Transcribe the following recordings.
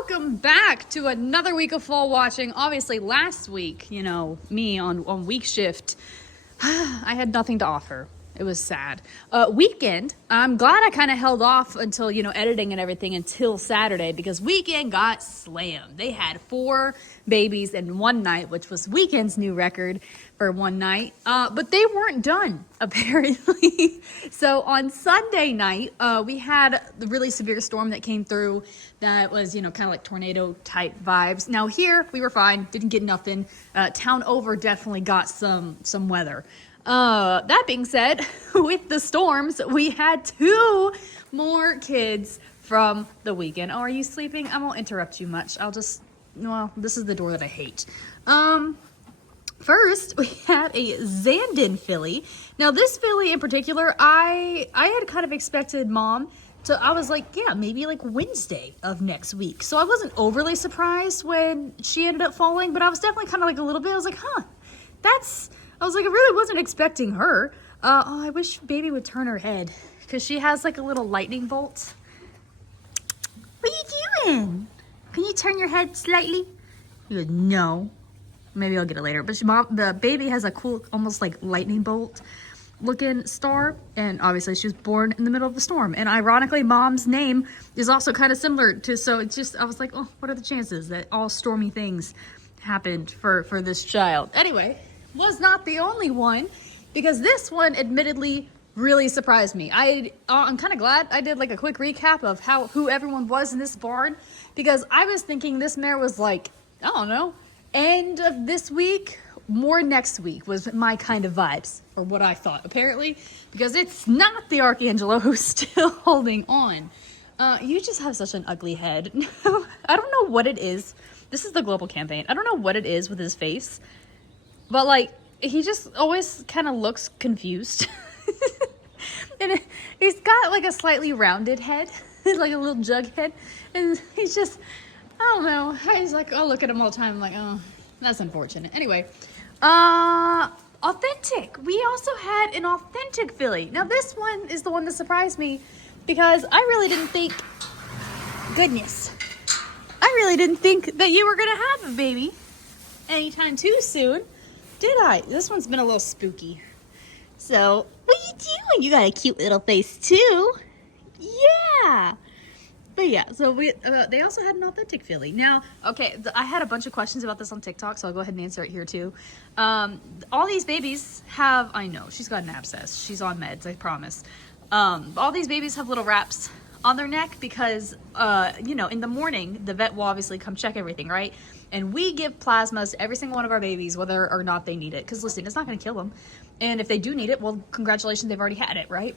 welcome back to another week of fall watching. Obviously, last week, me on week shift, I had nothing to offer. It was sad. Weekend, I'm glad I kind of held off until, editing and everything until Saturday because Weekend got slammed. They had 4 babies in one night, which was Weekend's new record for one night. But they weren't done, apparently. So on Sunday night, we had the really severe storm that came through that was, kind of like tornado type vibes. Now here, we were fine, didn't get nothing. Town over definitely got some weather. That being said, with the storms, we had 2 more kids from the weekend. Oh, are you sleeping? I won't interrupt you much. This is the door that I hate. First, we had a Zandon filly. Now, this filly in particular, I had kind of expected Mom to, I was like, yeah, maybe like Wednesday of next week. So I wasn't overly surprised when she ended up falling, but I was definitely kind of like a little bit, I was like, I was like, I really wasn't expecting her. I wish baby would turn her head because she has like a little lightning bolt. What are you doing? Can you turn your head slightly? He goes, no. Maybe I'll get it later. But the baby has a cool, almost like lightning bolt looking star. And obviously she was born in the middle of the storm. And ironically, Mom's name is also kind of similar to, so it's just, I was like, oh, what are the chances that all stormy things happened for this child? Anyway. Was not the only one because this one admittedly really surprised me. I'm kind of glad I did like a quick recap of who everyone was in this barn because I was thinking this mare was like, I don't know, end of this week, more next week was my kind of vibes or what I thought apparently because it's not the Archangelo who's still holding on. You just have such an ugly head. I don't know what it is. This is the global campaign. I don't know what it is with his face. But, like, he just always kind of looks confused. And he's got, like, a slightly rounded head. Like a little jug head. And he's just, I don't know. He's like, I look at him all the time. I'm like, oh, that's unfortunate. Anyway, authentic. We also had an authentic filly. Now, this one is the one that surprised me because I really didn't think, goodness, I really didn't think that you were going to have a baby anytime too soon. Did I? This one's been a little spooky. So, what are you doing? You got a cute little face too. Yeah. But yeah, so they also had an authentic filly. Now, okay, I had a bunch of questions about this on TikTok, so I'll go ahead and answer it here too. All these babies have, I know, she's got an abscess. She's on meds, I promise. All these babies have little wraps on their neck because, in the morning, the vet will obviously come check everything, right? And we give plasmas to every single one of our babies, whether or not they need it. Because listen, it's not going to kill them. And if they do need it, well, congratulations, they've already had it, right?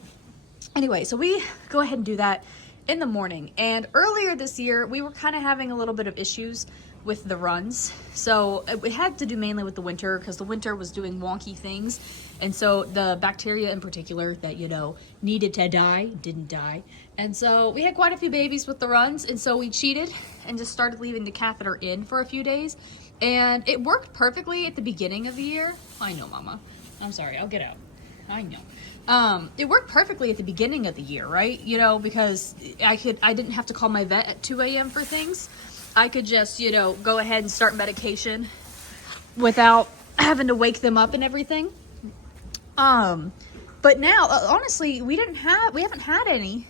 Anyway, so we go ahead and do that in the morning. And earlier this year, we were kind of having a little bit of issues with the runs. So it had to do mainly with the winter because the winter was doing wonky things. And so the bacteria in particular that, needed to die, didn't die. And so we had quite a few babies with the runs. And so we cheated and just started leaving the catheter in for a few days. And it worked perfectly at the beginning of the year. I know, Mama. I'm sorry. I'll get out. I know. It worked perfectly at the beginning of the year, right? Because I didn't have to call my vet at 2 a.m. for things. I could just, go ahead and start medication without having to wake them up and everything. But now, honestly, we haven't had any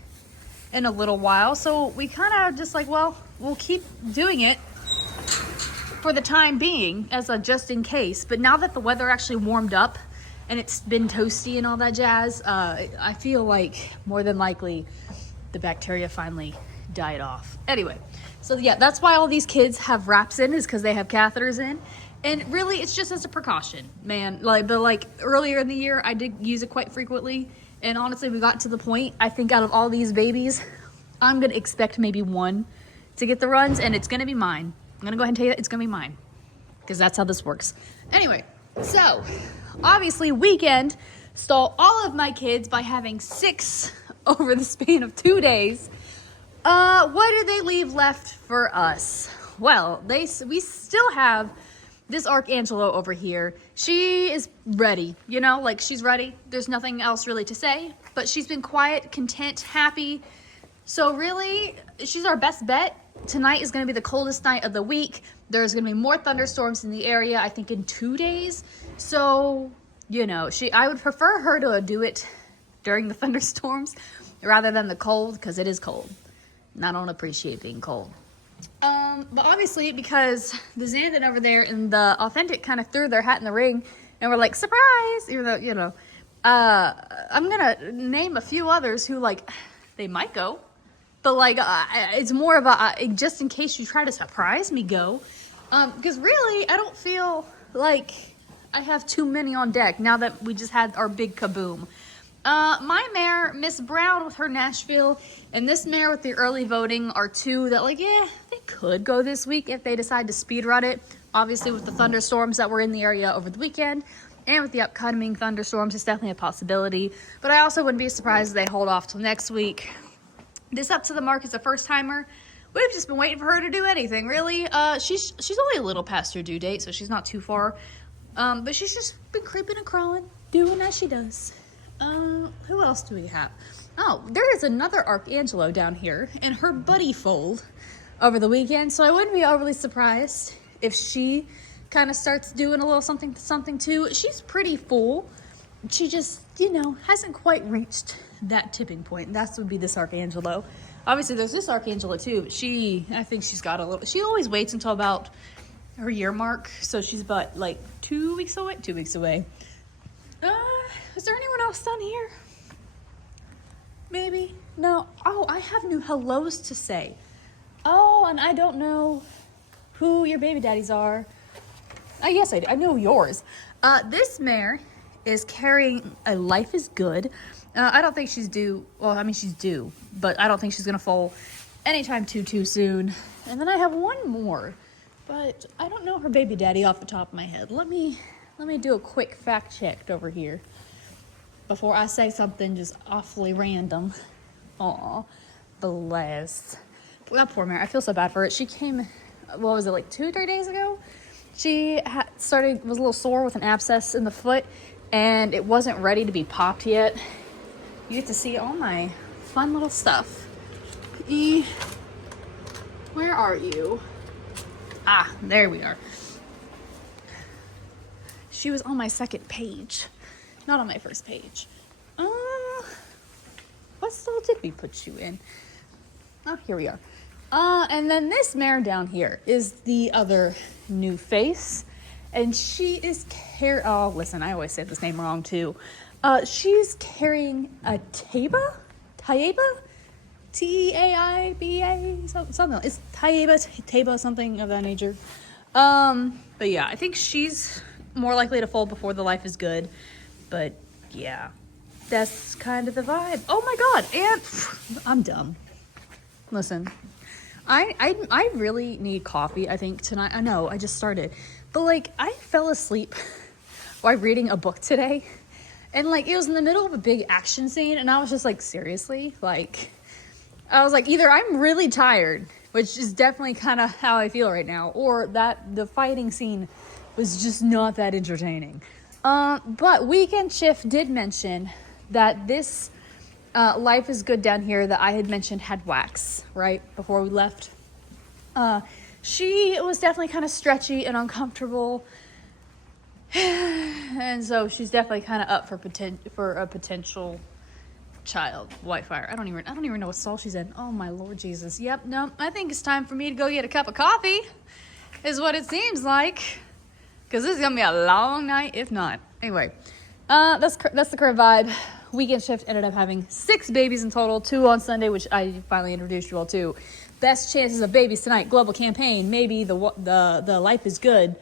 in a little while. So we kind of just like, well, we'll keep doing it for the time being as a just in case. But now that the weather actually warmed up and it's been toasty and all that jazz, I feel like more than likely the bacteria finally died off. Anyway, so yeah, that's why all these kids have wraps in, is because they have catheters in. And really, it's just as a precaution, man. Like earlier in the year, I did use it quite frequently. And honestly, we got to the point, I think out of all these babies, I'm going to expect maybe one to get the runs, and it's going to be mine. I'm going to go ahead and tell you that it's going to be mine, because that's how this works. Anyway, so obviously Weekend stole all of my kids by having 6 over the span of 2 days. What do they leave left for us? Well, we still have this Archangelo over here. She is ready, she's ready. There's nothing else really to say, but she's been quiet, content, happy. So really, she's our best bet Tonight is going to be the coldest night of the week. There's going to be more thunderstorms in the area, I think, in 2 days. So, you know, I would prefer her to do it during the thunderstorms rather than the cold, because it is cold. And I don't appreciate being cold. But obviously, because the Xandon over there and the Authentic kind of threw their hat in the ring and were like, surprise! Even though, you know, I'm going to name a few others who, like, they might go. But, like, it's more of a, just in case you try to surprise me, go. Because really, I don't feel like I have too many on deck now that we just had our big kaboom. My mare, Miss Brown with her Nashville, and this mare with the early voting are two that, like, yeah, they could go this week if they decide to speed run it. Obviously, with the thunderstorms that were in the area over the weekend, and with the upcoming thunderstorms, it's definitely a possibility. But I also wouldn't be surprised if they hold off till next week. This Up to the Mark is a first-timer. We've just been waiting for her to do anything, really. She's only a little past her due date, so she's not too far. But she's just been creeping and crawling, doing as she does. Who else do we have? Oh, there is another Archangelo down here in her buddy fold over the weekend, so I wouldn't be overly surprised if she kind of starts doing a little something too. She's pretty full. She just, you know, hasn't quite reached that tipping point. That would be this Archangelo. Obviously, there's this Archangelo too. I think she's got a little, she always waits until about her year mark, so she's about like 2 weeks away. 2 weeks away. Is there anyone else down here? Maybe? No. Oh, I have new hellos to say. Oh, and I don't know who your baby daddies are. Yes, I do. I know yours. This mare is carrying a Life is Good. I don't think she's due. Well, I mean, she's due, but I don't think she's going to foal anytime too soon. And then I have one more, but I don't know her baby daddy off the top of my head. Let me do a quick fact check over here before I say something just awfully random. Aw, bless. That poor mare. I feel so bad for it. She came, what was it, like 2-3 days ago? She was a little sore with an abscess in the foot, and it wasn't ready to be popped yet. You get to see all my fun little stuff. Where are you? Ah, there we are. She was on my second page, not on my first page. What stall did we put you in? Oh, here we are. And then this mare down here is the other new face. And she is oh, listen, I always say this name wrong too. She's carrying a Taiba? T-E-A-I-B-A? Something. It's Taiba, something of that nature. But yeah, I think she's more likely to fold before the Life is Good. But yeah, that's kind of the vibe. Oh my God, and I'm dumb. Listen, I really need coffee, I think, tonight. I know, I just started. But, like, I fell asleep while reading a book today. And, like, it was in the middle of a big action scene. And I was just like, seriously? Like, I was like, either I'm really tired, which is definitely kind of how I feel right now, or that the fighting scene was just not that entertaining. But Weekend Shift did mention that this Life is Good down here that I had mentioned had wax, right, before we left. She was definitely kind of stretchy and uncomfortable. And so she's definitely kind of up for a potential child. Whitefire. I don't even know what stall she's in. Oh my Lord Jesus. Yep, no, I think it's time for me to go get a cup of coffee, is what it seems like. Because this is going to be a long night, if not. Anyway, that's the current vibe. Weekend Shift ended up having 6 babies in total, 2 on Sunday, which I finally introduced you all to. Best chances of babies tonight, global campaign, maybe the Life is Good.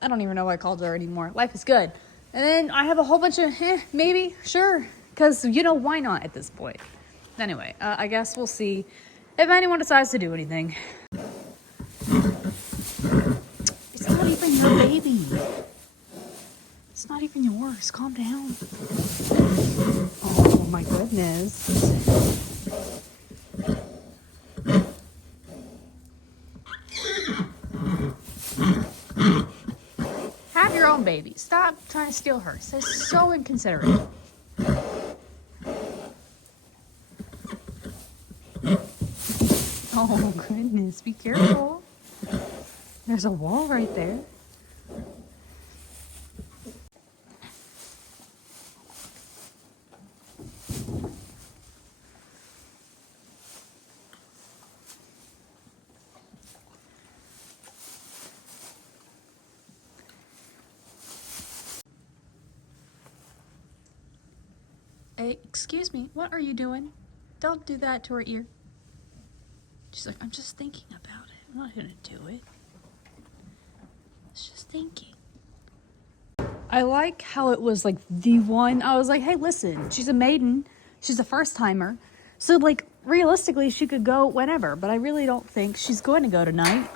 I don't even know what I called her anymore. Life is Good. And then I have a whole bunch of, maybe, sure. Because, you know, why not at this point? Anyway, I guess we'll see if anyone decides to do anything. It's not even your baby. It's not even yours. Calm down. Oh, my goodness. Have your own baby. Stop trying to steal her. It's so inconsiderate. Oh, goodness. Be careful. There's a wall right there. Hey, excuse me. What are you doing? Don't do that to her ear. She's like, I'm just thinking about it. I'm not gonna do it. It's just thinking. I like how it was like the one. I was like, hey, listen, she's a maiden. She's a first timer. So, like, realistically, she could go whenever. But I really don't think she's going to go tonight.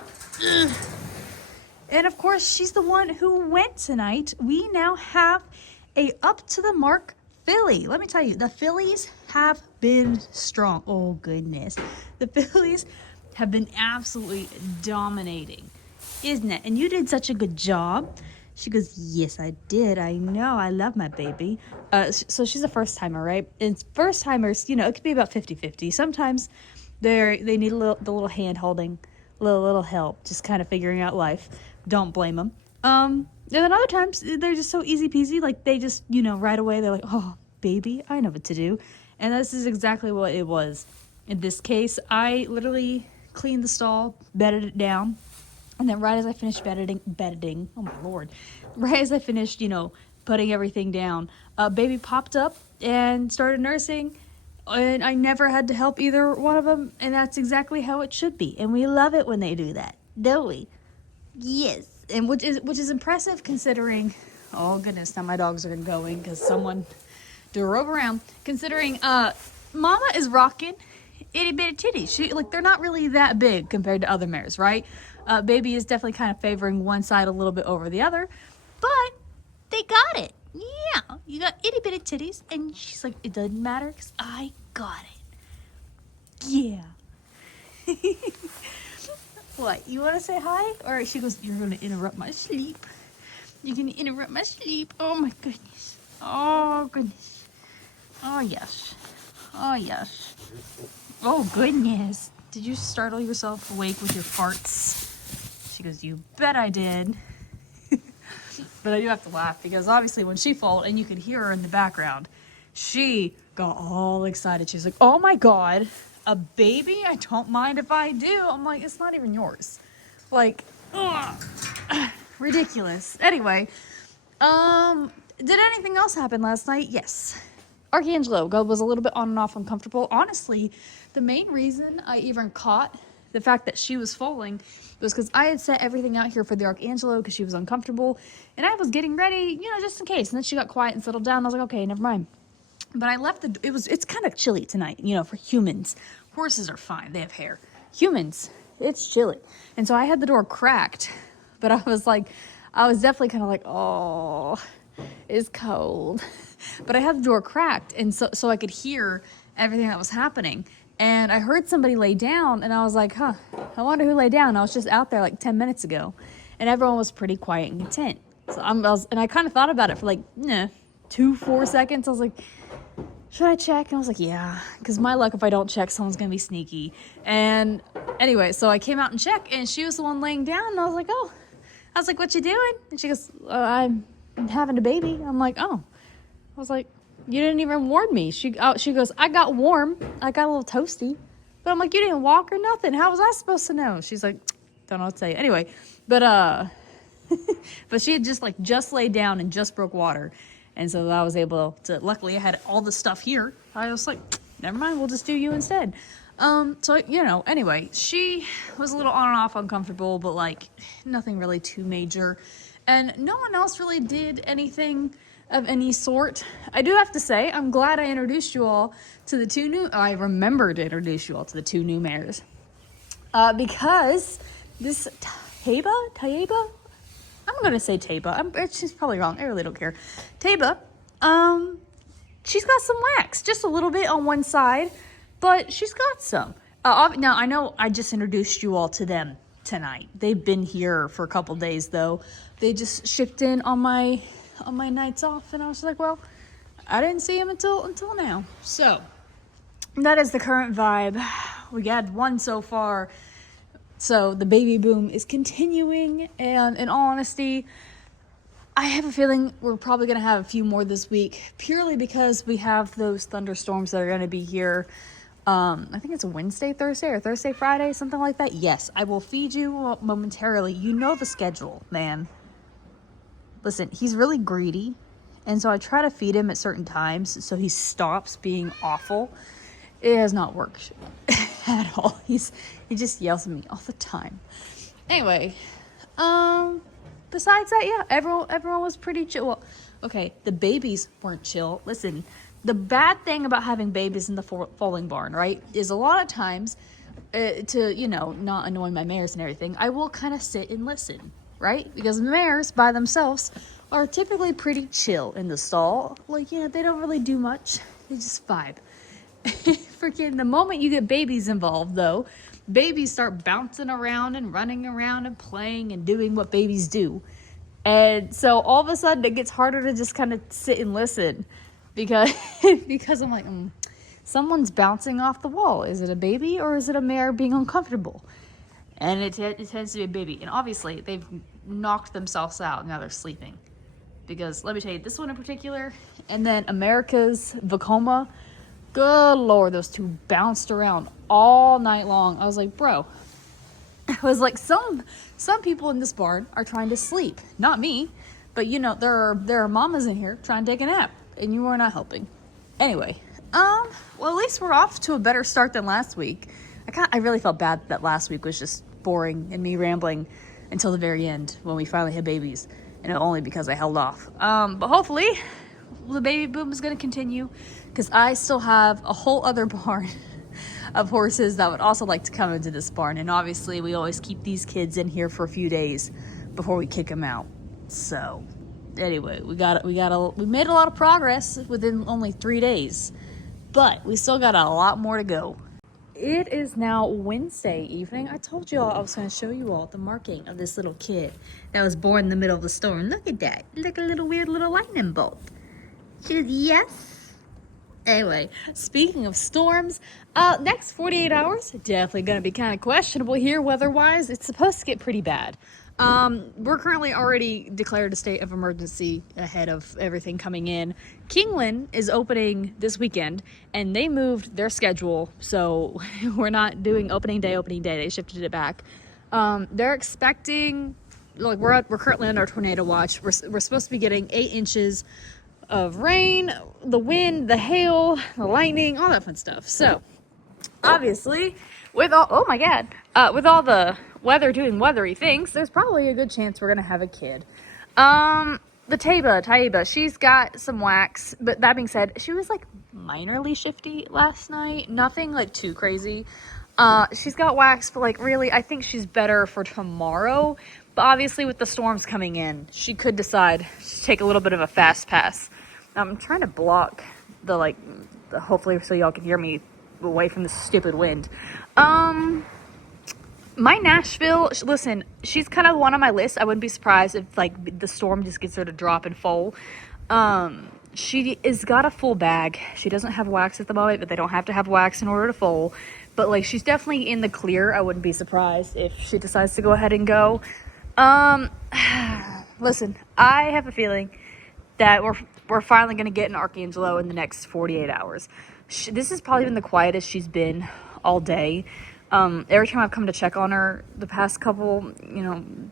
Ugh. And of course, she's the one who went tonight. We now have a up to the mark filly. Let me tell you, the fillies have been strong. Oh, goodness. The fillies have been absolutely dominating, isn't it? And you did such a good job. She goes, yes, I did. I know. I love my baby. So she's a first timer, right? And first timers, you know, it could be about 50-50. Sometimes they need the little hand holding, little help, just kind of figuring out life. Don't blame them. And then other times they're just so easy peasy. Like they just, you know, right away they're like, oh, baby, I know what to do. And this is exactly what it was. In this case, I literally cleaned the stall, bedded it down. And then right as I finished bedding, oh my Lord, right as I finished, you know, putting everything down, baby popped up and started nursing. And I never had to help either one of them. And that's exactly how it should be. And we love it when they do that, don't we? Yes. And which is impressive considering, oh goodness, now my dogs are going because someone drove around. Considering Mama is rocking itty bitty titties. They're not really that big compared to other mares, right? Baby is definitely kind of favoring one side a little bit over the other, but they got it. Yeah, you got itty bitty titties, and she's like, it doesn't matter because I got it. Yeah. What, you want to say hi? Or she goes, you're going to interrupt my sleep. You're going to interrupt my sleep. Oh my goodness. Oh goodness. Oh yes. Oh yes. Oh goodness. Did you startle yourself awake with your farts? She goes, you bet I did. But I do have to laugh because obviously when she foaled and you could hear her in the background, she got all excited. She's like, oh my God, a baby? I don't mind if I do. I'm like, it's not even yours. Like, ugh, ridiculous. Anyway, did anything else happen last night? Yes. Archangelo was a little bit on and off uncomfortable. Honestly, the main reason I even caught the fact that she was falling was because I had set everything out here for the Archangelo because she was uncomfortable. And I was getting ready, you know, just in case. And then she got quiet and settled down. I was like, okay, never mind. But I left it's kind of chilly tonight, you know, for humans. Horses are fine. They have hair. Humans, it's chilly. And so I had the door cracked. But I was definitely kind of like, oh, it's cold. But I had the door cracked, and so I could hear everything that was happening. And I heard somebody lay down, and I was like, huh, I wonder who lay down. I was just out there like 10 minutes ago, and everyone was pretty quiet and content. So I kind of thought about it for like 2-4 seconds. I was like, should I check? And I was like, yeah, because my luck, if I don't check, someone's going to be sneaky. And anyway, so I came out and checked, and she was the one laying down, and I was like, oh. I was like, what you doing? And she goes, I'm having a baby. I'm like, oh. I was like, you didn't even warn me. She goes, I got warm. I got a little toasty. But I'm like, you didn't walk or nothing. How was I supposed to know? She's like, don't know what to tell you. Anyway, but but she had just laid down and just broke water. And so I was able to, luckily I had all the stuff here. I was like, never mind, we'll just do you instead. So, you know, anyway, she was a little on and off uncomfortable, but like nothing really too major. And no one else really did anything of any sort. I do have to say, I'm glad I introduced you all to the two new, I remember to introduce you all to the two new mares. Because this Taba? I'm going to say Taba. She's probably wrong. I really don't care. Taba, she's got some wax, just a little bit on one side, but she's got some. Now, I know I just introduced you all to them tonight. They've been here for a couple days, though. They just shipped in on my nights off, and I was like, well, I didn't see him until now. So that is the current vibe We had one so far. So the baby boom is continuing, and in all honesty, I have a feeling we're probably going to have a few more this week, purely because we have those thunderstorms that are going to be here. I think it's Wednesday, Thursday, or Thursday, Friday, something like that. Yes, I will feed you momentarily. You know the schedule, man. Listen, he's really greedy, and so I try to feed him at certain times so he stops being awful. It has not worked at all. He just yells at me all the time. Anyway, besides that, yeah, everyone was pretty chill. Well, okay, the babies weren't chill. Listen, the bad thing about having babies in the foaling barn, right, is a lot of times, to, you know, not annoy my mares and everything, I will kind of sit and listen, right? Because mares by themselves are typically pretty chill in the stall. Like, yeah, they don't really do much. They just vibe. Freaking the moment you get babies involved, though, babies start bouncing around and running around and playing and doing what babies do. And so all of a sudden it gets harder to just kind of sit and listen because I'm like, someone's bouncing off the wall. Is it a baby or is it a mare being uncomfortable? And it tends to be a baby. And obviously they've knocked themselves out. Now they're sleeping. Because let me tell you, this one in particular, and then America's Vacoma, good Lord, those two bounced around all night long. I was like, bro, I was like, some people in this barn are trying to sleep. Not me, but you know, there are mamas in here trying to take a nap, and you are not helping. Anyway, well, at least we're off to a better start than last week. I really felt bad that last week was just boring and me rambling until the very end when we finally had babies, and only because I held off. But hopefully the baby boom is going to continue, because I still have a whole other barn of horses that would also like to come into this barn. And obviously we always keep these kids in here for a few days before we kick them out. So anyway, we made a lot of progress within only 3 days, but we still got a lot more to go. It is now Wednesday evening. I told you all I was going to show you all the marking of this little kid that was born in the middle of the storm. Look at that. Look, a little weird little lightning bolt. Yes. Anyway, speaking of storms, next 48 hours, definitely going to be kind of questionable here weather-wise. It's supposed to get pretty bad. We're currently already declared a state of emergency ahead of everything coming in. Kingland is opening this weekend, and they moved their schedule, so we're not doing opening day. They shifted it back. They're expecting, like, we're currently under tornado watch. We're supposed to be getting 8 inches of rain, the wind, the hail, the lightning, all that fun stuff. So obviously, with all the weather doing weathery things, there's probably a good chance we're gonna have a kid. The Taiba, she's got some wax, but that being said, she was like minorly shifty last night, nothing like too crazy. She's got wax, but like really, I think she's better for tomorrow. But obviously with the storms coming in, she could decide to take a little bit of a fast pass. I'm trying to block hopefully so y'all can hear me away from this stupid wind. My Nashville, listen, she's kind of one on my list. I wouldn't be surprised if like the storm just gets her to drop and foal. She is got a full bag. She doesn't have wax at the moment, but they don't have to have wax in order to foal. But like, she's definitely in the clear. I wouldn't be surprised if she decides to go ahead and go. Listen, I have a feeling that we're finally going to get an Archangelo in the next 48 hours. This is probably been the quietest she's been all day. Every time I've come to check on her the past couple,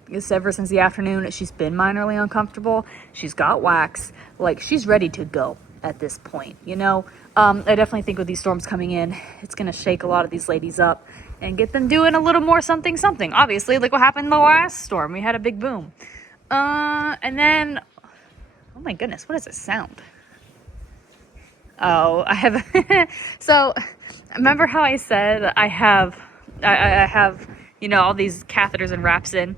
it's ever since the afternoon, she's been minorly uncomfortable. She's got wax. Like, she's ready to go at this point, I definitely think with these storms coming in, it's going to shake a lot of these ladies up and get them doing a little more something. Obviously, like what happened in the last storm. We had a big boom. And then, oh my goodness, what does it sound? Oh, I have, so remember how I said I have, all these catheters and wraps in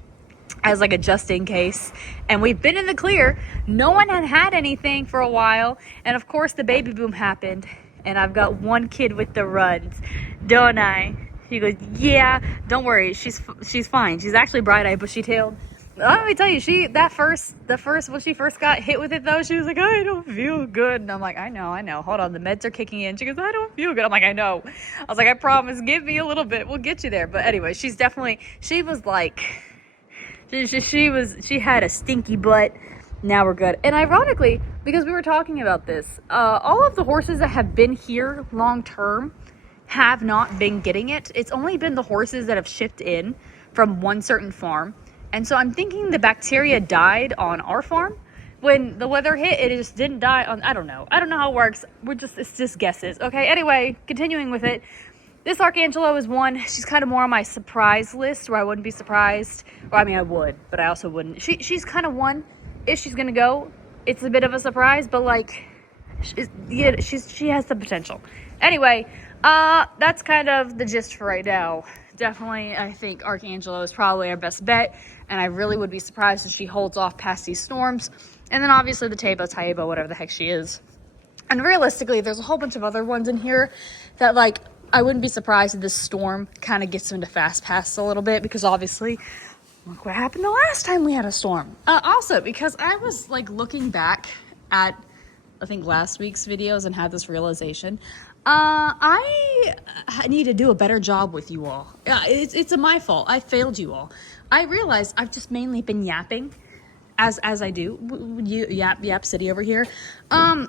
as like a just in case, and we've been in the clear. No one had anything for a while, and of course the baby boom happened, and I've got one kid with the runs, don't I? He goes, yeah, don't worry, she's fine. She's actually bright-eyed, bushy-tailed, Let me tell you, when she first got hit with it though, she was like, I don't feel good. And I'm like, I know. Hold on, the meds are kicking in. She goes, I don't feel good. I'm like, I know. I was like, I promise, give me a little bit. We'll get you there. But anyway, she was like, she had a stinky butt. Now we're good. And ironically, because we were talking about this, all of the horses that have been here long term have not been getting it. It's only been the horses that have shipped in from one certain farm. And so I'm thinking the bacteria died on our farm. When the weather hit, it just didn't die on, I don't know how it works. It's just guesses. Okay, anyway, continuing with it. This Archangelo is one. She's kind of more on my surprise list where I wouldn't be surprised. Or I mean, I would, but I also wouldn't. She's kind of one. If she's gonna go, it's a bit of a surprise, but like, she has the potential. Anyway, that's kind of the gist for right now. Definitely, I think Archangelo is probably our best bet, and I really would be surprised if she holds off past these storms. And then obviously the Taibo, whatever the heck she is. And realistically, there's a whole bunch of other ones in here that, like, I wouldn't be surprised if this storm kind of gets them to fast pass a little bit, because obviously, look what happened the last time we had a storm. Also, because I was, like, looking back at, I think, last week's videos and had this realization. I need to do a better job with you all. It's my fault. I failed you all. I realized I've just mainly been yapping, as I do. Yap city over here. I'm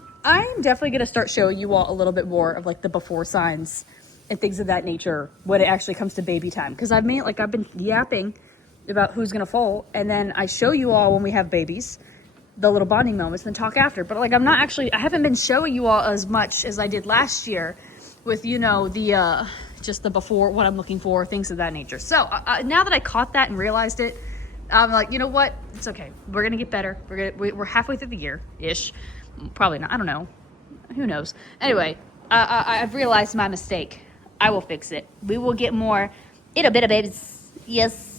definitely gonna start showing you all a little bit more of like the before signs and things of that nature when it actually comes to baby time. Because I've been yapping about who's gonna foal, and then I show you all when we have babies, the little bonding moments, and then talk after. But like, I haven't been showing you all as much as I did last year with, you know, the just the before, what I'm looking for, things of that nature. So now that I caught that and realized it, I'm like, you know what, it's okay, we're gonna get better. We're halfway through the year ish, probably not, I don't know, who knows. Anyway, I've realized my mistake. I will fix it. We will get more ittle bit of babies. Yes.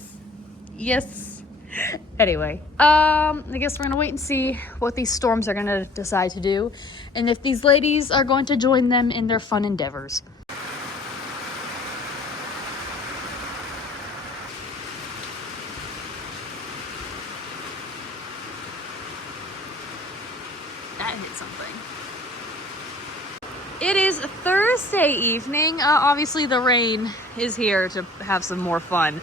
Anyway, I guess we're gonna wait and see what these storms are gonna decide to do, and if these ladies are going to join them in their fun endeavors. That hit something. It is Thursday evening. Obviously the rain is here to have some more fun.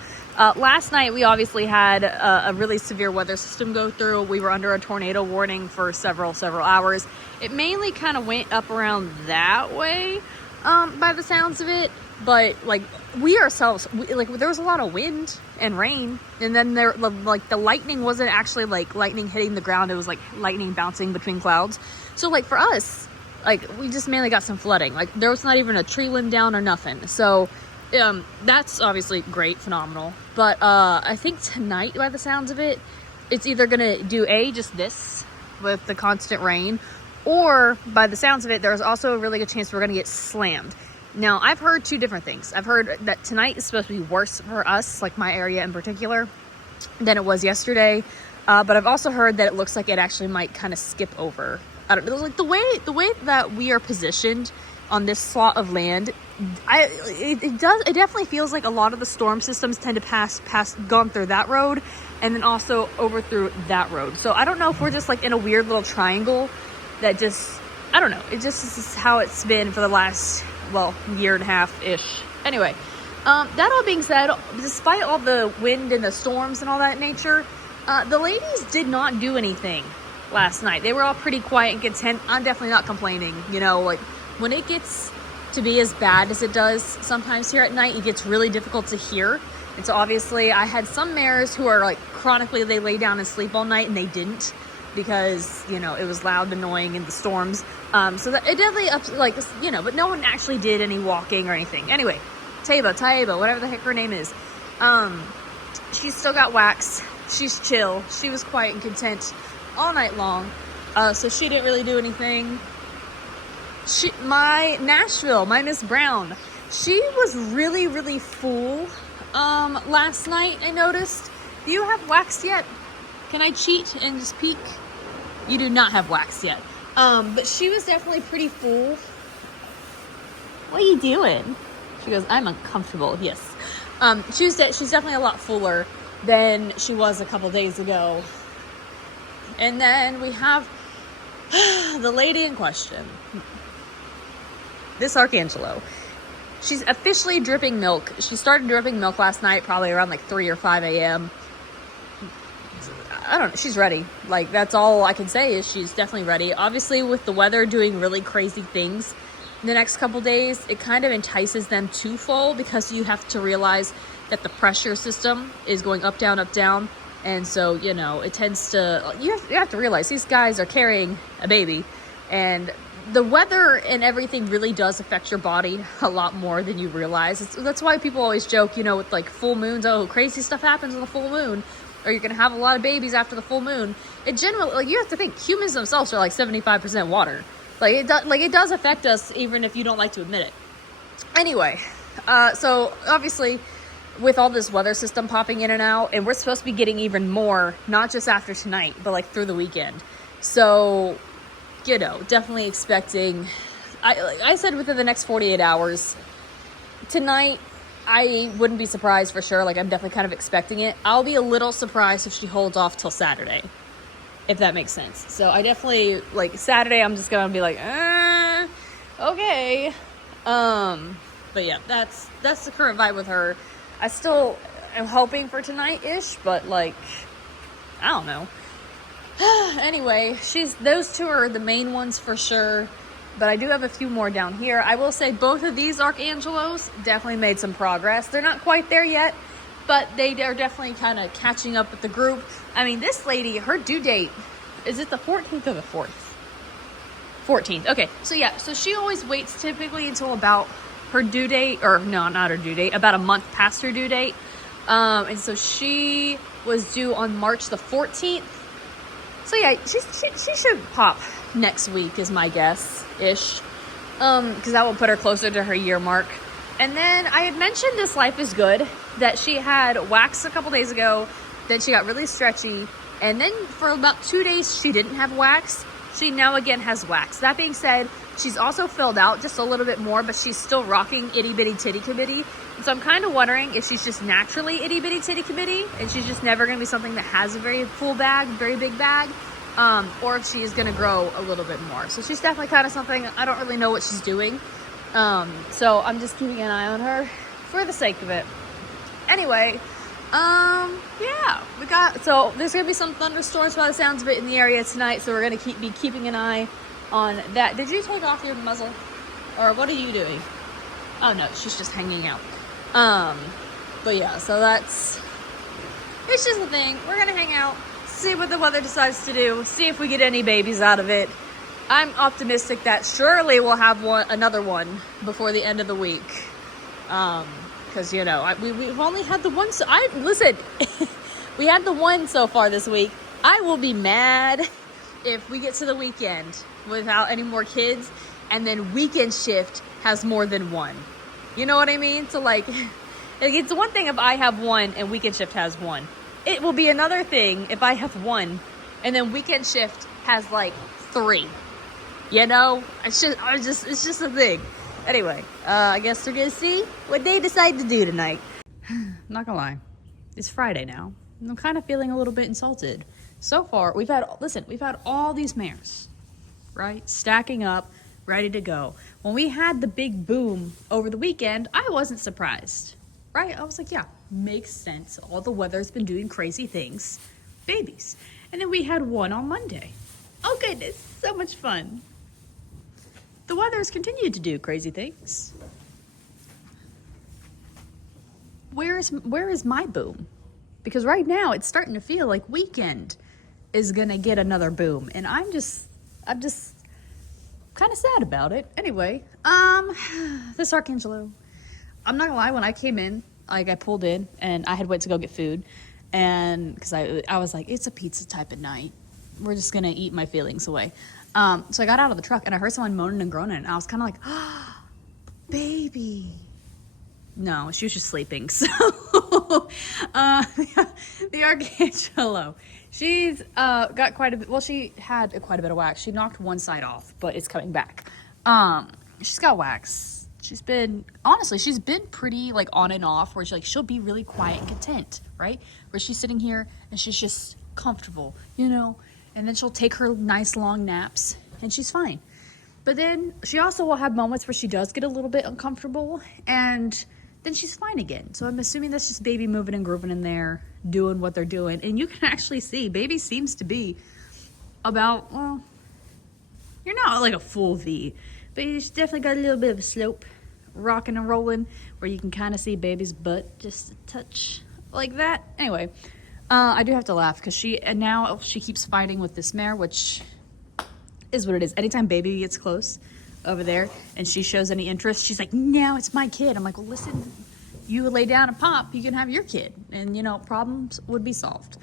Last night we obviously had a really severe weather system go through. We were under a tornado warning for several hours. It mainly kind of went up around that way, by the sounds of it. But like there was a lot of wind and rain, and then the lightning wasn't actually like lightning hitting the ground. It was like lightning bouncing between clouds. So like for us, like we just mainly got some flooding. Like there was not even a tree limb down or nothing. So that's obviously great, phenomenal. But I think tonight, by the sounds of it, it's either gonna do just this with the constant rain, or by the sounds of it, there's also a really good chance we're gonna get slammed. Now, I've heard two different things. I've heard that tonight is supposed to be worse for us, like my area in particular, than it was yesterday. But I've also heard that it looks like it actually might kind of skip over. I don't know, like the way that we are positioned on this slot of land, it definitely feels like a lot of the storm systems tend to gone through that road, and then also over through that road. So I don't know if we're just like in a weird little triangle that just, I don't know, it just is how it's been for the last, well, year and a half ish. Anyway, that all being said, despite all the wind and the storms and all that nature, the ladies did not do anything last night. They were all pretty quiet and content. I'm definitely not complaining. You know, like when it gets to be as bad as it does sometimes here at night, it gets really difficult to hear. And so obviously I had some mares who are like chronically, they lay down and sleep all night, and they didn't, because, you know, it was loud, annoying in the storms. So that it definitely like, you know, but no one actually did any walking or anything. Anyway, Taibo, whatever the heck her name is, she's still got wax. She's chill. She was quiet and content all night long. So she didn't really do anything. My Nashville, my Miss Brown, she was really full last night, I noticed. Do you have wax yet? Can I cheat and just peek? You do not have wax yet. But she was definitely pretty full. What are you doing? She goes, I'm uncomfortable. Yes. She's definitely a lot fuller than she was a couple days ago. And then we have the lady in question, this Archangelo. She's officially dripping milk. She started dripping milk last night, probably around like 3 or 5 a.m. I don't know. She's ready. Like, that's all I can say is she's definitely ready. Obviously, with the weather doing really crazy things in the next couple days, it kind of entices them to foal because you have to realize that the pressure system is going up, down, up, down. And so, you know, it tends to, you have to realize these guys are carrying a baby, and the weather and everything really does affect your body a lot more than you realize. That's why people always joke, you know, with like full moons, oh, crazy stuff happens on the full moon, or you're going to have a lot of babies after the full moon. It generally, like, you have to think humans themselves are like 75% water. Like it does affect us even if you don't like to admit it. Anyway, so obviously with all this weather system popping in and out, and we're supposed to be getting even more, not just after tonight, but like through the weekend. So, you know, definitely expecting, I said within the next 48 hours. Tonight, I wouldn't be surprised for sure. Like, I'm definitely kind of expecting it. I'll be a little surprised if she holds off till Saturday, if that makes sense. So I definitely, like, Saturday, I'm just gonna be like, okay. But yeah, that's the current vibe with her. I still am hoping for tonight-ish, but like, I don't know. Anyway, those two are the main ones for sure, but I do have a few more down here. I will say both of these Archangelos definitely made some progress. They're not quite there yet, but they are definitely kind of catching up with the group. I mean, this lady, her due date, is it the 14th or the 4th? 14th. Okay, so yeah, so she always waits typically until about her due date, or no, not her due date, about a month past her due date. And so she was due on March the 14th. So yeah, she should pop next week is my guess-ish. Because that will put her closer to her year mark. And then I had mentioned this Life is Good, that she had wax a couple days ago, then she got really stretchy, and then for about 2 days she didn't have wax. She now again has wax. That being said, she's also filled out just a little bit more, but she's still rocking itty bitty titty committee. And so I'm kind of wondering if she's just naturally itty bitty titty committee and she's just never going to be something that has a very full bag, very big bag, or if she is going to grow a little bit more. So she's definitely kind of something, I don't really know what she's doing. So I'm just keeping an eye on her for the sake of it. Anyway, yeah, so there's gonna be some thunderstorms by the sounds of it in the area tonight, so we're gonna be keeping an eye on that. Did you take off your muzzle, or what are you doing? Oh no, she's just hanging out. But yeah, so it's just a thing. We're gonna hang out, see what the weather decides to do, see if we get any babies out of it. I'm optimistic that surely we'll have another one before the end of the week. Because, you know, we've only had the one. Listen, we had the one so far this week. I will be mad if we get to the weekend without any more kids, and then weekend shift has more than one. You know what I mean? So, like, it's one thing if I have one and weekend shift has one. It will be another thing if I have one and then weekend shift has, like, 3. You know? It's just a thing. Anyway, I guess we're gonna see what they decide to do tonight. Not gonna lie, it's Friday now, and I'm kind of feeling a little bit insulted. So far, we've had all these mares, right, stacking up, ready to go. When we had the big boom over the weekend, I wasn't surprised, right? I was like, yeah, makes sense. All the weather's been doing crazy things, babies. And then we had one on Monday. Oh goodness, so much fun. The weather's continued to do crazy things. Where is my boom? Because right now it's starting to feel like weekend is gonna get another boom, and I'm just kind of sad about it. Anyway, this Archangelo. I'm not gonna lie, when I came in, like I pulled in and I had went to go get food, and because I was like, it's a pizza type of night. We're just gonna eat my feelings away. So I got out of the truck and I heard someone moaning and groaning, and I was kind of like, oh, baby. No, she was just sleeping. So, the Archangelo, she's got quite a bit, well, she had quite a bit of wax. She knocked one side off, but it's coming back. She's got wax Honestly, she's been pretty like on and off where she'll be really quiet and content, right? Where she's sitting here and she's just comfortable, you know, and then she'll take her nice long naps and she's fine. But then she also will have moments where she does get a little bit uncomfortable and then she's fine again. So I'm assuming that's just baby moving and grooving in there, doing what they're doing. And you can actually see baby seems to be about, well, you're not like a full V, but she's definitely got a little bit of a slope, rocking and rolling, where you can kind of see baby's butt just a touch like that. Anyway, I do have to laugh because now she keeps fighting with this mare, which is what it is. Anytime baby gets close over there and she shows any interest, she's like, no, it's my kid. I'm like, well, listen, you lay down and pop, you can have your kid, and you know, problems would be solved.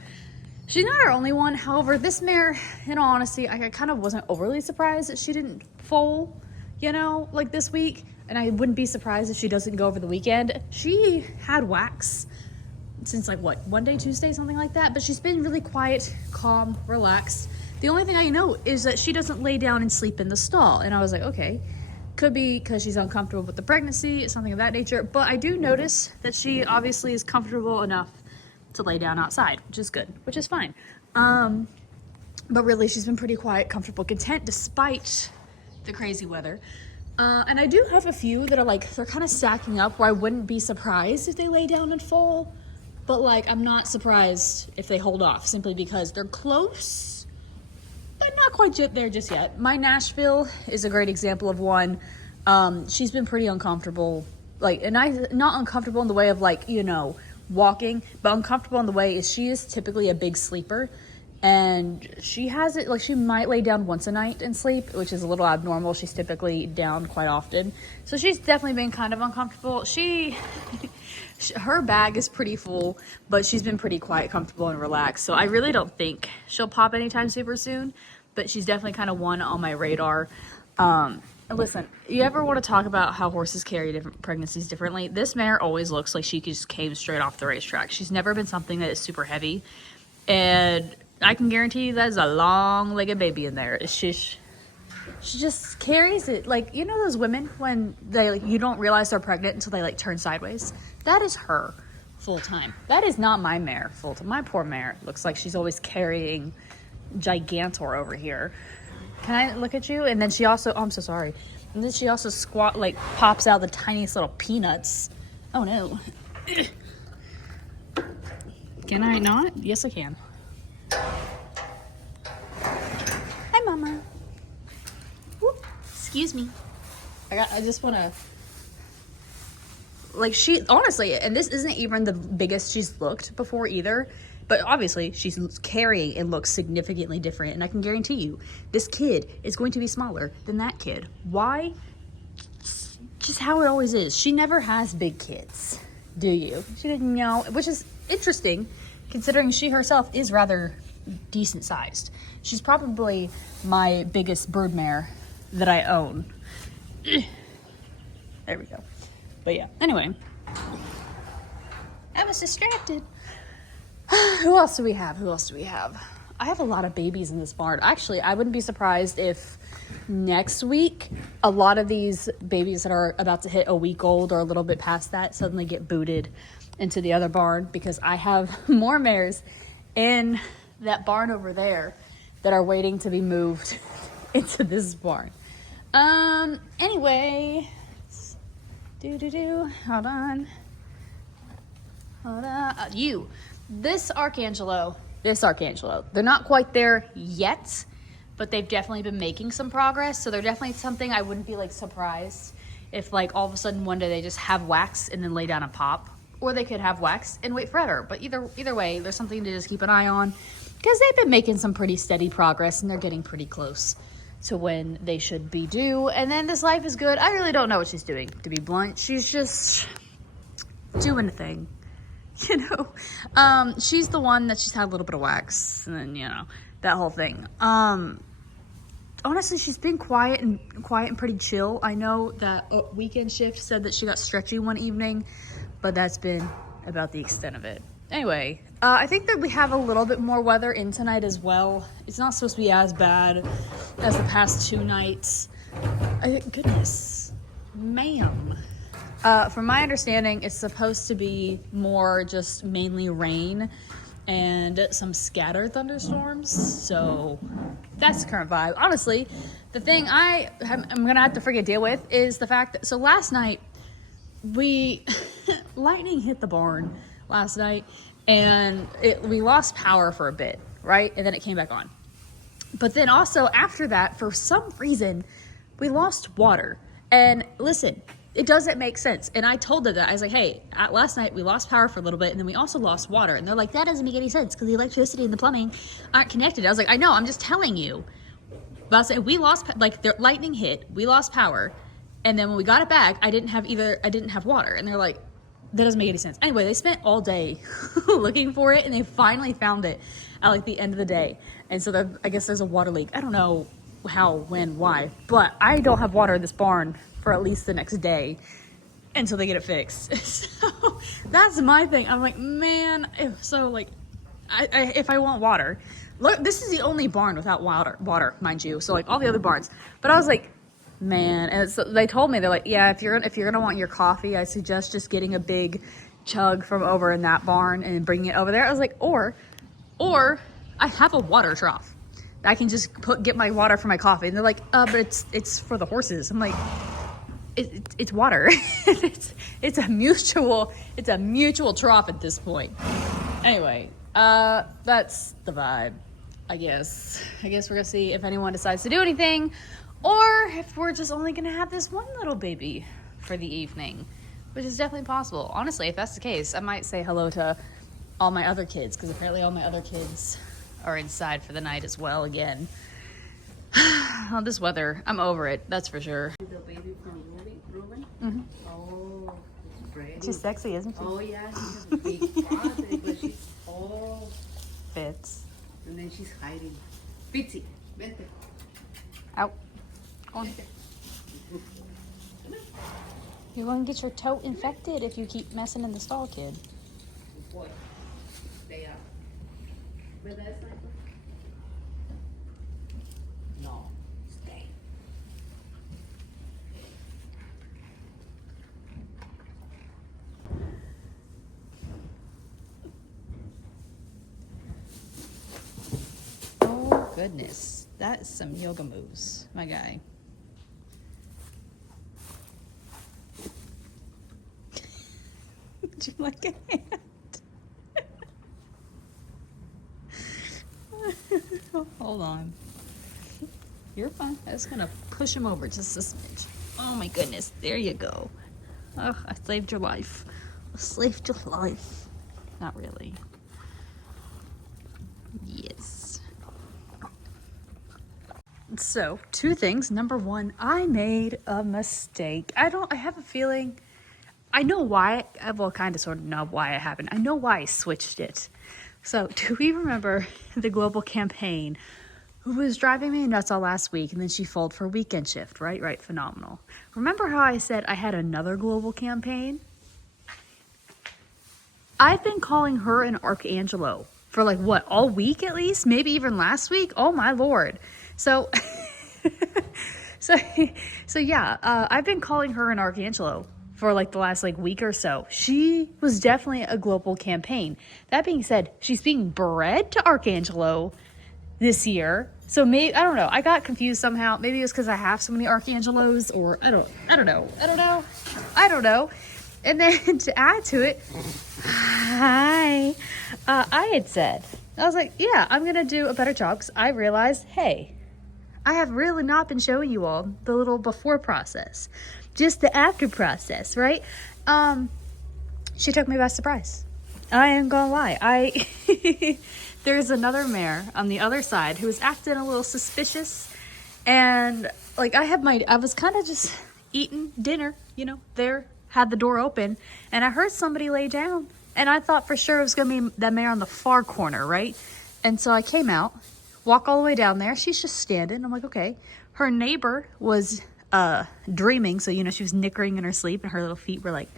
She's not our only one. However, this mare, in all honesty, I kind of wasn't overly surprised that she didn't foal, you know, like this week. And I wouldn't be surprised if she doesn't go over the weekend. She had wax since like what, Monday, Tuesday, something like that. But she's been really quiet, calm, relaxed. The only thing I know is that she doesn't lay down and sleep in the stall. And I was like, okay, could be because she's uncomfortable with the pregnancy, something of that nature. But I do notice that she obviously is comfortable enough to lay down outside, which is good, which is fine. But really, she's been pretty quiet, comfortable, content despite the crazy weather. And I do have a few that are like, they're kind of stacking up where I wouldn't be surprised if they lay down and fall, but like, I'm not surprised if they hold off simply because they're close, but not quite there just yet. My Nashville is a great example of one. She's been pretty uncomfortable, like, and not uncomfortable in the way of like, you know, walking, but uncomfortable in the way is she is typically a big sleeper, and she has it like she might lay down once a night and sleep, which is a little abnormal. She's typically down quite often, so she's definitely been kind of uncomfortable. Her bag is pretty full, but she's been pretty quiet, comfortable, and relaxed, so I really don't think she'll pop anytime super soon, but she's definitely kind of one on my radar. And listen, you ever want to talk about how horses carry different pregnancies differently? This mare always looks like she just came straight off the racetrack. She's never been something that is super heavy. And I can guarantee you there's a long-legged baby in there. She just carries it. Like, you know those women when they like, you don't realize they're pregnant until they like turn sideways? That is her full time. That is not my mare full time. My poor mare looks like she's always carrying Gigantor over here. Can I look at you? And then she also, oh, I'm so sorry. And then she also pops out the tiniest little peanuts. Oh no. Can I not? Yes, I can. Hi, Mama. Whoop. Excuse me. I just want to, like, she, honestly, and this isn't even the biggest she's looked before either. But obviously, she's carrying and looks significantly different. And I can guarantee you, this kid is going to be smaller than that kid. Why? Just how it always is. She never has big kids, do you? She didn't know, which is interesting, considering she herself is rather decent sized. She's probably my biggest bird mare that I own. There we go. But yeah, anyway. I was distracted. Who else do we have? I have a lot of babies in this barn. Actually, I wouldn't be surprised if next week a lot of these babies that are about to hit a week old or a little bit past that suddenly get booted into the other barn, because I have more mares in that barn over there that are waiting to be moved into this barn. Anyway, hold on. This Archangelo, they're not quite there yet, but they've definitely been making some progress. So they're definitely something I wouldn't be like surprised if like all of a sudden one day they just have wax and then lay down and pop, or they could have wax and wait forever. But either way, there's something to just keep an eye on, because they've been making some pretty steady progress and they're getting pretty close to when they should be due. And then this Life is Good, I really don't know what she's doing, to be blunt. She's just doing a thing. You know, she's the one that she's had a little bit of wax, and then, you know, that whole thing. Honestly, she's been quiet and pretty chill. I know that Weekend Shift said that she got stretchy one evening, but that's been about the extent of it. Anyway, I think that we have a little bit more weather in tonight as well. It's not supposed to be as bad as the past 2 nights. Goodness, ma'am. From my understanding, it's supposed to be more just mainly rain and some scattered thunderstorms. So that's the current vibe. Honestly, the thing I'm going to have to freaking deal with is the fact that, so last night, lightning hit the barn last night, and we lost power for a bit, right? And then it came back on. But then also after that, for some reason, we lost water. And listen, it doesn't make sense. And I told them that. I was like, hey, last night we lost power for a little bit, and then we also lost water. And they're like, that doesn't make any sense because the electricity and the plumbing aren't connected. I was like, I know, I'm just telling you. But I was like, we lost, like, the lightning hit, we lost power. And then when we got it back, I didn't have water. And they're like, that doesn't make any sense. Anyway, they spent all day looking for it, and they finally found it at like the end of the day. And so I guess there's a water leak. I don't know how, when, why, but I don't have water in this barn for at least the next day until they get it fixed. So that's my thing. I'm like, man, if I want water, look, this is the only barn without water, mind you. So like all the other barns, but I was like, man, and so they told me, they're like, yeah, if you're gonna want your coffee, I suggest just getting a big chug from over in that barn and bringing it over there. I was like, or I have a water trough. I can just get my water for my coffee. And they're like, but it's for the horses. I'm like, it's water. it's a mutual trough at this point. Anyway, that's the vibe, I guess. I guess we're gonna see if anyone decides to do anything, or if we're just only gonna have this one little baby for the evening, which is definitely possible. Honestly, if that's the case, I might say hello to all my other kids, because apparently all my other kids are inside for the night as well again. Oh, this weather, I'm over it, that's for sure. The baby from Ruben? Mm-hmm. Oh, it's pretty. She's sexy, isn't she? Oh yeah, she's a big body, but she's all Fits. and then she's hiding. Pitsy, vente. Out. Go on. You're going to get your toe infected if you keep messing in the stall, kid. Boy, stay out. But that's not good. No, stay. Oh, goodness. That is some yoga moves, my guy. Would you like a hand? Hold on. You're fine. I just gonna push him over just a smidge. Oh my goodness. There you go. Oh, I saved your life. I saved your life. Not really. Yes. So, two things. Number one, I made a mistake. I have a feeling, I know why, well, kind of sort of know why it happened. I know why I switched it. So, do we remember the global campaign who was driving me nuts all last week, and then she folded for a weekend shift, right? Right, phenomenal. Remember how I said I had another global campaign? I've been calling her an Archangelo for like, what, all week at least? Maybe even last week? Oh my Lord. So, so yeah, I've been calling her an Archangelo for like the last like week or so. She was definitely a global campaign. That being said, she's being bred to Archangelo this year. So maybe, I don't know. I got confused somehow. Maybe it was because I have so many Archangelos, or I don't know. And then to add to it, hi, I had said, I was like, yeah, I'm going to do a better job, because I realized, hey, I have really not been showing you all the little before process, just the after process, right? She took me by surprise. I ain't gonna lie. There's another mare on the other side who was acting a little suspicious, and like I was kind of just eating dinner, there, had the door open, and I heard somebody lay down, and I thought for sure it was gonna be that mare on the far corner, right? And so I came out, walk all the way down there. She's just standing. I'm like, okay. Her neighbor was dreaming, so she was nickering in her sleep, and her little feet were like,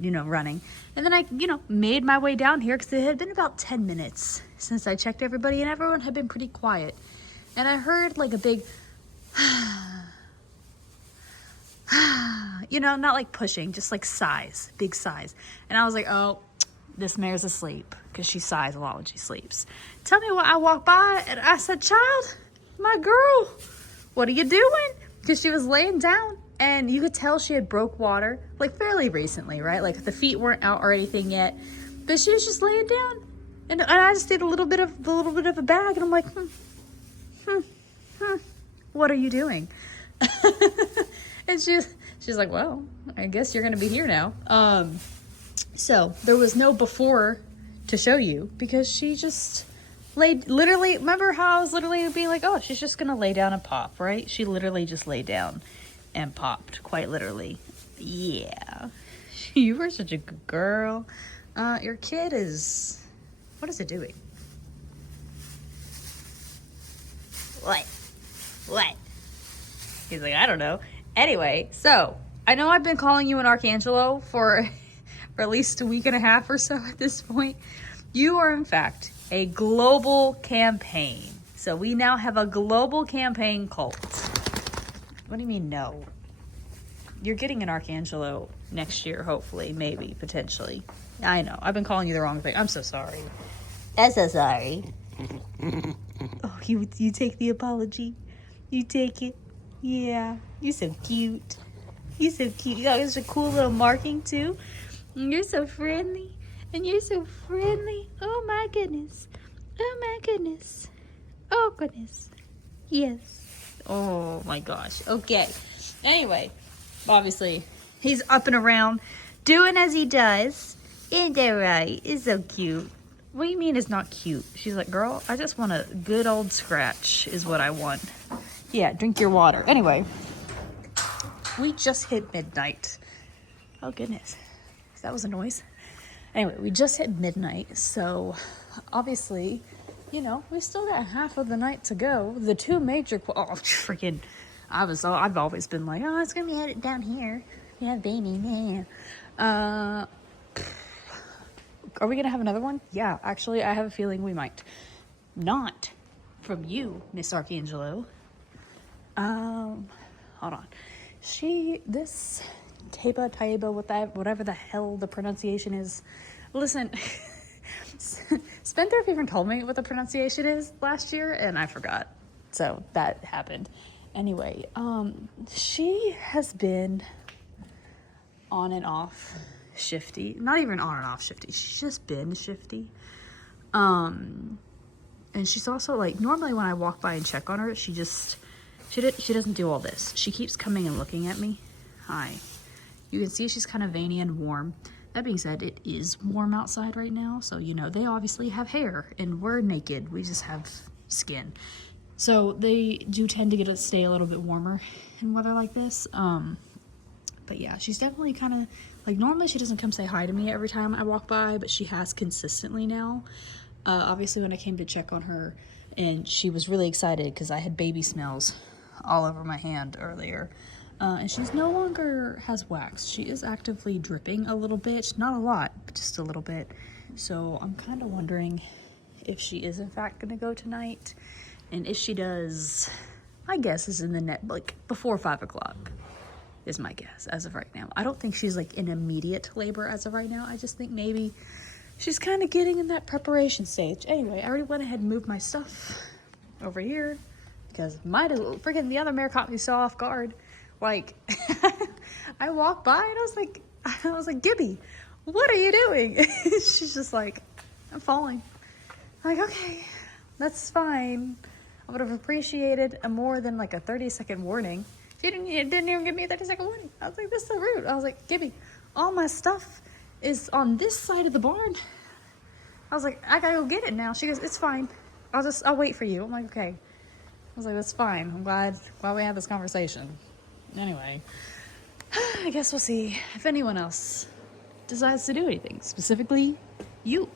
running. And then I, made my way down here, because it had been about 10 minutes since I checked everybody, and everyone had been pretty quiet. And I heard like a big You know, not like pushing, just like sighs, big sighs. And I was like, oh, this mare's asleep because she sighs a lot when she sleeps. Tell me what, I walked by and I said, child, my girl, what are you doing? Because she was laying down and you could tell she had broke water like fairly recently, right? Like the feet weren't out or anything yet, but she was just laying down. And I just did a little bit of a bag and I'm like, what are you doing? And she's like, well, I guess you're gonna be here now. So there was no before to show you because she just laid, literally, remember how I was literally being like, oh, she's just gonna lay down and pop, right? She literally just laid down and popped, quite literally. Yeah. You were such a good girl. Your kid is, what is it doing? What? He's like, I don't know. Anyway, so I know I've been calling you an Archangelo for at least a week and a half or so at this point. You are, in fact, a global campaign. So we now have a global campaign cult. What do you mean, no? You're getting an Archangelo next year, hopefully, maybe, potentially. I know. I've been calling you the wrong thing. I'm so sorry. I'm so sorry. Oh, you take the apology. You take it. Yeah. You're so cute. You're so cute. You got such a cool little marking, too. And you're so friendly. And you're so friendly. Oh, my goodness. Oh, my goodness. Oh, goodness. Yes. Oh, my gosh. Okay. Anyway, obviously, he's up and around, doing as he does. Ain't that right? It's so cute. What do you mean it's not cute? She's like, girl, I just want a good old scratch is what I want. Yeah, drink your water. Anyway, we just hit midnight. Oh, goodness. That was a noise. Anyway, we just hit midnight, so obviously, you know, we still got half of the night to go. The two major, freaking, I've always been like, oh, it's gonna be headed down here. Yeah, baby, yeah. Are we gonna have another one? Yeah, actually, I have a feeling we might. Not from you, Miss Archangelo. Hold on. This Taiba, whatever the hell the pronunciation is. Listen, Spendthrift even told me what the pronunciation is last year, and I forgot. So that happened. Anyway, she has been on and off shifty. Not even on and off shifty. She's just been shifty. And she's also like, normally when I walk by and check on her, she doesn't do all this. She keeps coming and looking at me. Hi. You can see she's kind of veiny and warm. That being said, it is warm outside right now. So, you know, they obviously have hair and we're naked. We just have skin. So they do tend to stay a little bit warmer in weather like this. But yeah, she's definitely kind of like, normally she doesn't come say hi to me every time I walk by, but she has consistently now. Obviously when I came to check on her, and she was really excited because I had baby smells all over my hand earlier. And she's no longer has wax. She is actively dripping a little bit. Not a lot, but just a little bit. So I'm kind of wondering if she is in fact going to go tonight. And if she does, my guess is in the net, like before 5 o'clock is my guess as of right now. I don't think she's like in immediate labor as of right now. I just think maybe she's kind of getting in that preparation stage. Anyway, I already went ahead and moved my stuff over here because freaking the other mare caught me so off guard. Like, I walked by and I was like, Gibby, what are you doing? She's just like, I'm falling. I'm like, okay, that's fine. I would have appreciated a more than like a 30-second warning. She didn't even give me a 30-second warning. I was like, this is so rude. I was like, Gibby, all my stuff is on this side of the barn. I was like, I gotta go get it now. She goes, it's fine. I'll wait for you. I'm like, okay. I was like, that's fine. I'm glad we had this conversation. Anyway, I guess we'll see if anyone else decides to do anything. Specifically, you.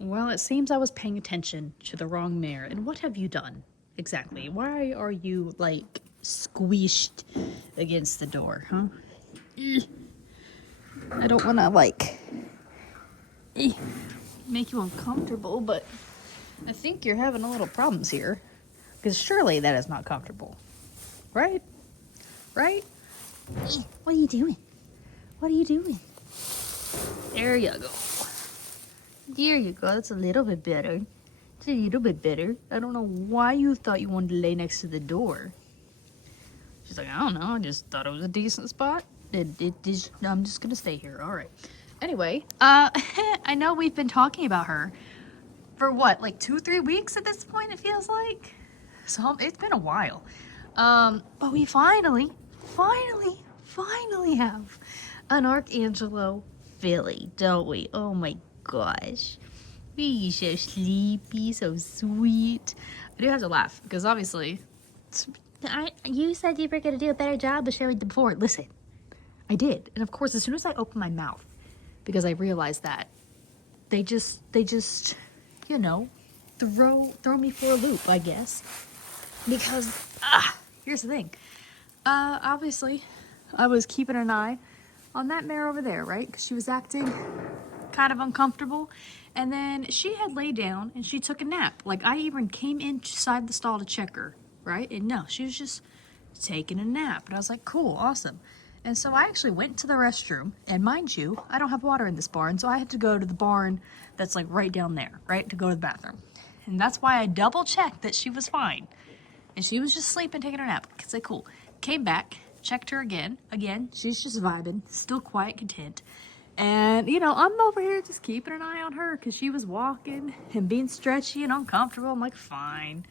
Well, it seems I was paying attention to the wrong mare. And what have you done? exactly. Why are you, like, squished against the door, huh? I don't want to, like, make you uncomfortable, but I think you're having a little problems here. Because surely that is not comfortable. Right? Right? What are you doing? What are you doing? There you go. There you go. That's a little bit better. It's a little bit better. I don't know why you thought you wanted to lay next to the door. She's like, I don't know. I just thought it was a decent spot. I'm just going to stay here. All right. Anyway, I know we've been talking about her for what, like 2-3 weeks at this point, it feels like. So it's been a while. But we finally have an Archangelo filly, don't we? Oh my gosh. He's so sleepy, so sweet. I do have to laugh because obviously, you said you were going to do a better job of showing the before. Listen, I did. And of course, as soon as I opened my mouth, because I realized that they just, you know, throw me for a loop, I guess. Because, here's the thing. Obviously, I was keeping an eye on that mare over there, right? Because she was acting kind of uncomfortable. And then she had laid down and she took a nap. Like, I even came inside the stall to check her, right? And no, she was just taking a nap. And I was like, cool, awesome. And so I actually went to the restroom. And mind you, I don't have water in this barn. So I had to go to the barn that's like right down there, right? To go to the bathroom. And that's why I double checked that she was fine. And she was just sleeping, taking her nap. It's like, cool. Came back, checked her again. Again, she's just vibing, still quiet, content. And, you know, I'm over here just keeping an eye on her because she was walking and being stretchy and uncomfortable. I'm like, fine.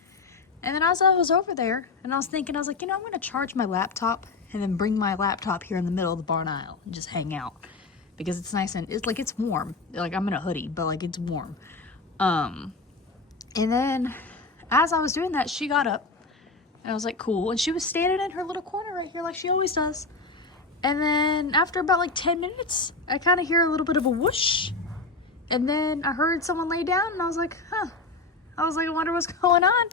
And then as I was over there, and I was thinking, I was like, you know, I'm going to charge my laptop and then bring my laptop here in the middle of the barn aisle and just hang out. Because it's nice and, it's like, it's warm. Like, I'm in a hoodie, but, like, it's warm. And then, as I was doing that, she got up. And I was like, cool. And she was standing in her little corner right here like she always does. And then after about like 10 minutes, I kind of hear a little bit of a whoosh. And then I heard someone lay down and I was like, huh. I was like, I wonder what's going on.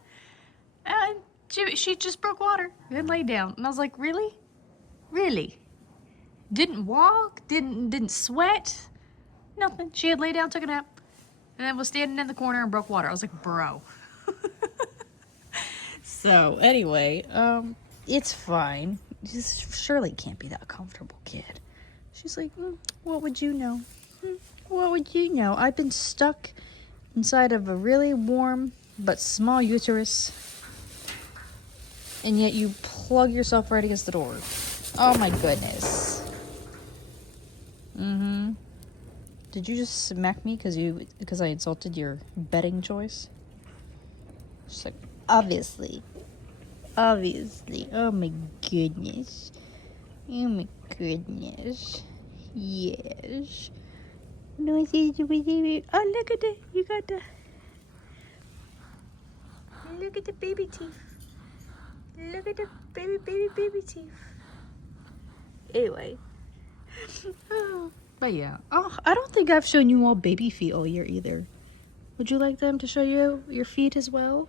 And she just broke water and laid down. And I was like, really? Really? Didn't walk, didn't sweat, nothing. She had laid down, took a nap, and then was standing in the corner and broke water. I was like, bro. So anyway, it's fine. Just surely can't be that comfortable, kid. She's like, what would you know? What would you know? I've been stuck inside of a really warm but small uterus, and yet you plug yourself right against the door. Oh my goodness. Did you just smack me because I insulted your bedding choice? She's like, obviously. Oh my goodness. Oh my goodness. Yes. No, I see it. Oh, look at it. You got the. Look at the baby teeth. Look at the baby teeth. Anyway. But yeah. Oh, I don't think I've shown you all baby feet all year either. Would you like them to show you your feet as well?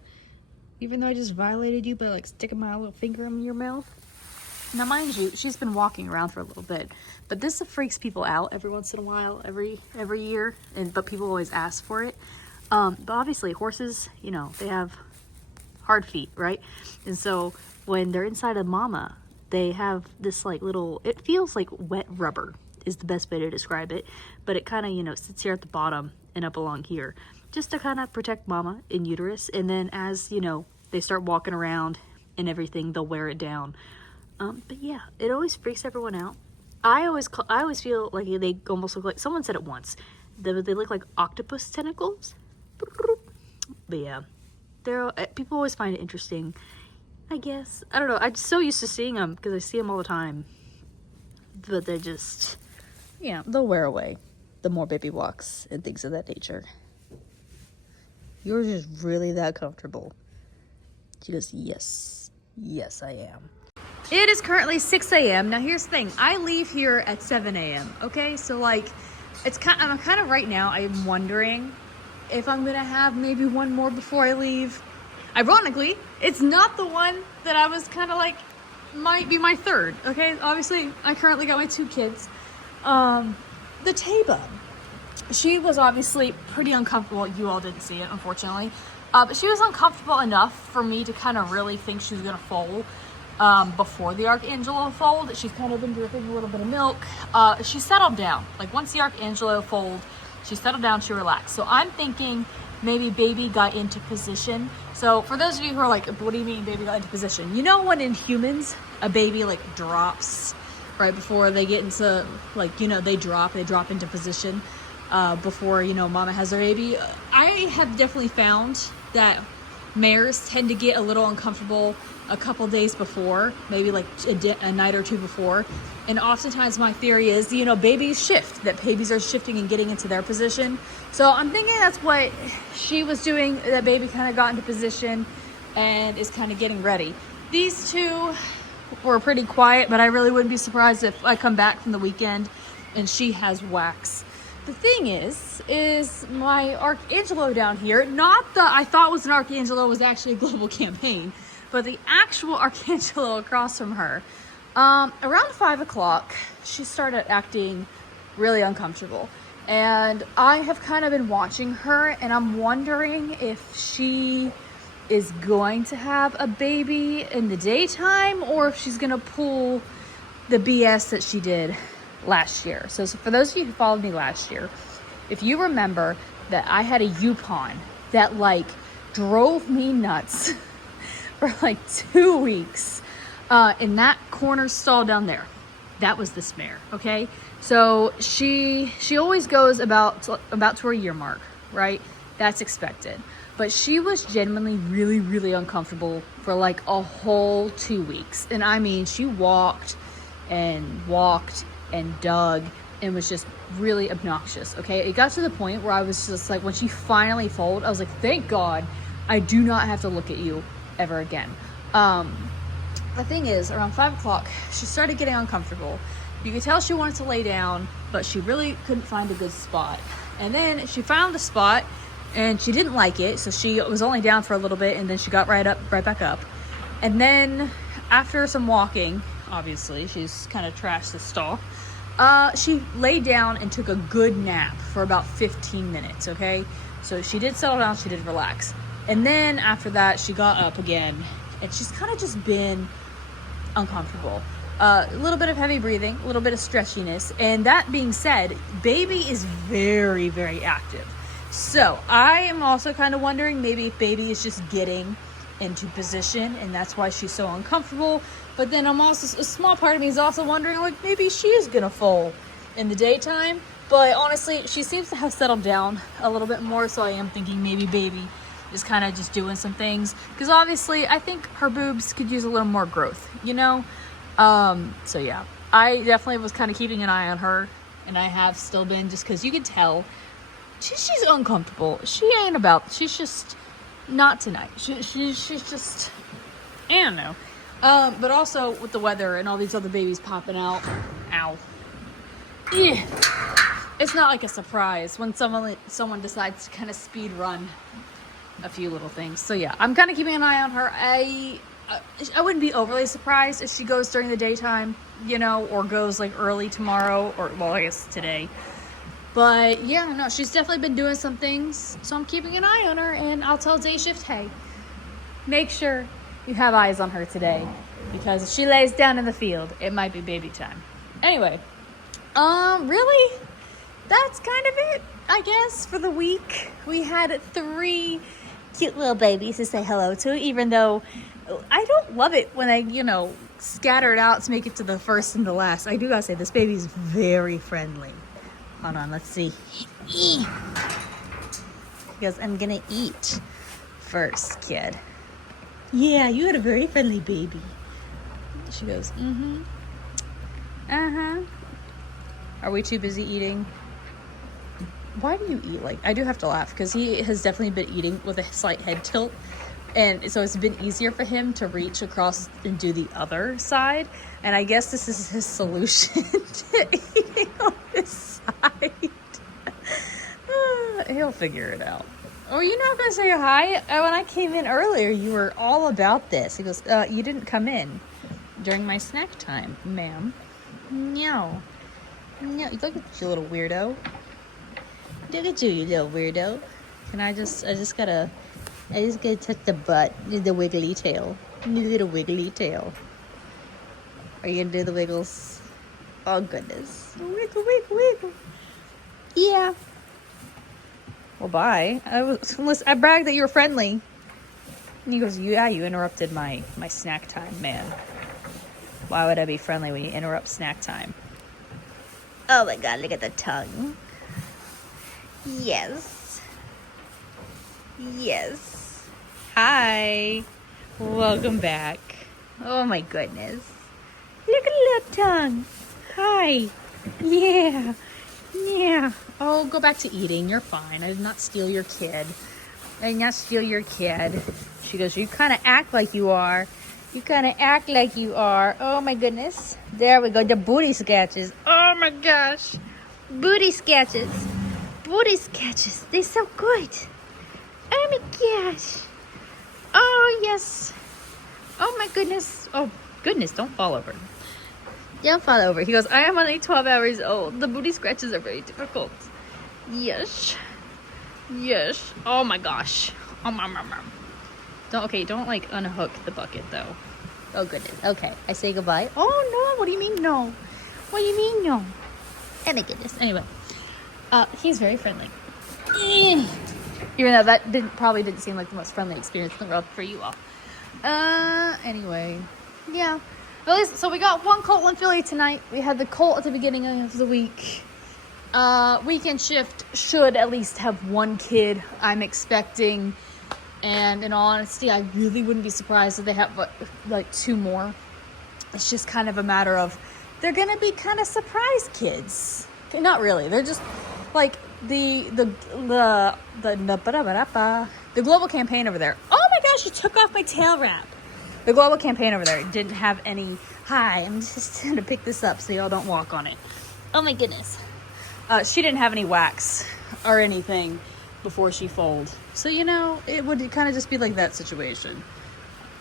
Even though I just violated you by like sticking my little finger in your mouth. Now mind you, she's been walking around for a little bit, but this freaks people out every once in a while, every year, but people always ask for it. But obviously horses, you know, they have hard feet, right? And so when they're inside of mama, they have this like little, it feels like wet rubber is the best way to describe it, but it kind of, you know, sits here at the bottom and up along here, just to kind of protect mama in uterus. And then as, you know, they start walking around and everything, they'll wear it down. But yeah, it always freaks everyone out. I always feel like they almost look like, someone said it once, they look like octopus tentacles. But yeah, people always find it interesting, I guess. I don't know, I'm so used to seeing them because I see them all the time. But they just, yeah, they'll wear away the more baby walks and things of that nature. Yours is really that comfortable. She goes, yes, I am. It is currently 6 a.m. Now here's the thing, I leave here at 7 a.m. Okay, so like, I'm kind of right now, I'm wondering if I'm gonna have maybe one more before I leave. Ironically, it's not the one that I was kind of like, might be my third, okay? Obviously, I currently got my 2 kids. The Taba. She was obviously pretty uncomfortable. You all didn't see it, unfortunately. But she was uncomfortable enough for me to kind of really think she was going to foal before the Archangelo foaled. She's kind of been dripping a little bit of milk. She settled down. Like once the Archangelo foaled, she settled down, she relaxed. So I'm thinking maybe baby got into position. So for those of you who are like, what do you mean baby got into position? You know when in humans, a baby like drops right before they get into, like, you know, they drop into position before, you know, mama has their baby. I have definitely found that mares tend to get a little uncomfortable a couple days before, maybe like a night or 2 before. And oftentimes my theory is, you know, babies shift, that babies are shifting and getting into their position. So I'm thinking that's what she was doing, that baby kind of got into position and is kind of getting ready. These 2 were pretty quiet, but I really wouldn't be surprised if I come back from the weekend and she has wax. The thing is my Archangelo down here, not the I thought was an Archangelo, was actually a global campaign, but the actual Archangelo across from her, around 5 o'clock, she started acting really uncomfortable. And I have kind of been watching her, and I'm wondering if she is going to have a baby in the daytime or if she's going to pull the BS that she did last year. So for those of you who followed me last year, if you remember that I had a Yupon that like drove me nuts for like 2 weeks in that corner stall down there. That was this mare, okay? So she always goes about to her year mark, right? That's expected. But she was genuinely really, really uncomfortable for like a whole 2 weeks. And I mean, she walked and dug and was just really obnoxious, okay? It got to the point where I was just like, when she finally folded, I was like, thank God I do not have to look at you ever again. The thing is, around 5 o'clock, she started getting uncomfortable. You could tell she wanted to lay down, but she really couldn't find a good spot. And then she found a spot and she didn't like it, so she was only down for a little bit, and then she got right back up. And then after some walking, obviously she's kind of trashed the stall, she laid down and took a good nap for about 15 minutes, okay? So she did settle down, she did relax. And then after that, she got up again, and she's kind of just been uncomfortable. A little bit of heavy breathing, a little bit of stretchiness. And that being said, baby is very, very active. So I am also kind of wondering maybe if baby is just getting into position and that's why she's so uncomfortable. But then I'm also, a small part of me is also wondering, like, maybe she is gonna foal in the daytime. But honestly, she seems to have settled down a little bit more, so I am thinking maybe baby is kind of just doing some things, because obviously I think her boobs could use a little more growth, you know? So yeah, I definitely was kind of keeping an eye on her, and I have still been, just because you can tell she's uncomfortable. She's just not tonight. She's just, I don't know. But also with the weather and all these other babies popping out, ow. Yeah. It's not like a surprise when someone decides to kind of speed run a few little things. So yeah, I'm kind of keeping an eye on her. I wouldn't be overly surprised if she goes during the daytime, you know, or goes like early tomorrow, or well, I guess today. But yeah, no, she's definitely been doing some things, so I'm keeping an eye on her, and I'll tell day shift, hey, make sure you have eyes on her today, because if she lays down in the field, it might be baby time. Anyway, really, that's kind of it, I guess, for the week. We had 3 cute little babies to say hello to, even though I don't love it when they, scatter it out to make it to the first and the last. I do gotta say, this baby's very friendly. Hold on, let's see. Because I'm gonna eat first, kid. Yeah, you had a very friendly baby. She goes, mm-hmm. Uh-huh. Are we too busy eating? Why do you eat like... I do have to laugh, because he has definitely been eating with a slight head tilt. And so it's been easier for him to reach across and do the other side. And I guess this is his solution to eating on this side. He'll figure it out. Oh, you're not gonna say hi? When I came in earlier, you were all about this. He goes, you didn't come in during my snack time, ma'am. No. No, look at you, little weirdo. Look at you little weirdo. Can I just gotta touch the butt, the wiggly tail. The little wiggly tail. Are you gonna do the wiggles? Oh, goodness. Wiggle, wiggle, wiggle. Yeah. Well, bye. I bragged that you were friendly. And he goes, yeah, you interrupted my snack time, man. Why would I be friendly when you interrupt snack time? Oh my god, look at the tongue. Yes. Yes. Hi. Welcome back. Oh my goodness. Look at the little tongue. Hi. Yeah. Yeah. Oh, go back to eating. You're fine. I did not steal your kid. I did not steal your kid. She goes, you kind of act like you are. You kind of act like you are. Oh my goodness. There we go. The booty sketches. Oh my gosh. Booty sketches. Booty sketches. They're so good. Oh my gosh. Oh yes. Oh my goodness. Oh goodness. Don't fall over. Don't fall over. He goes, I am only 12 hours old. The booty scratches are very difficult. Yes. Yes. Oh my gosh. Don't like unhook the bucket though. Oh goodness. Okay. I say goodbye. Oh no. What do you mean no? What do you mean no? Oh my goodness. Anyway. He's very friendly. Even though that probably didn't seem like the most friendly experience in the world for you all. Anyway. Yeah. At least, so we got one colt and filly tonight. We had the colt at the beginning of the week. Weekend shift should at least have one kid, I'm expecting. And in all honesty, I really wouldn't be surprised if they have like two more. It's just kind of a matter of, they're going to be kind of surprise kids. Okay, not really. They're just like the global campaign over there. Oh my gosh, you took off my tail wrap. The global campaign over there didn't have any, hi, I'm just going to pick this up so y'all don't walk on it. Oh my goodness. She didn't have any wax or anything before she foaled. So, it would kind of just be like that situation.